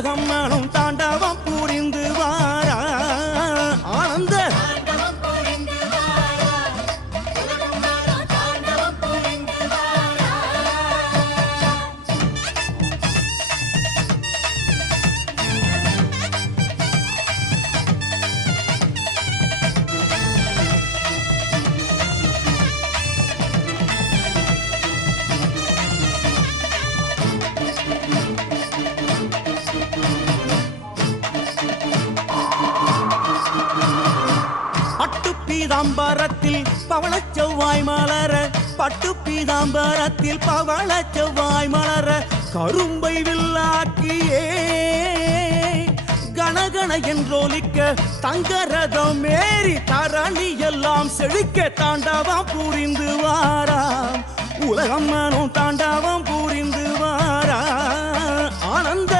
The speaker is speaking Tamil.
உலகம் நானும் தாண்டவம் புரிந்து வாரா ஆனந்த பீதாம்பரத்தில் பவளச் செவ்வாய் மலர பட்டு பீதாம்பரத்தில் பவளச் செவ்வாய் மலர கரும்பை வில்லாக்கியே கணகண என்றோலிக்க தங்கரதம் மேறி தரணி எல்லாம் செழிக்க தாண்டவம் புரிந்து வாரா உலகம் நானும் தாண்டவம் புரிந்து வாரா ஆனந்த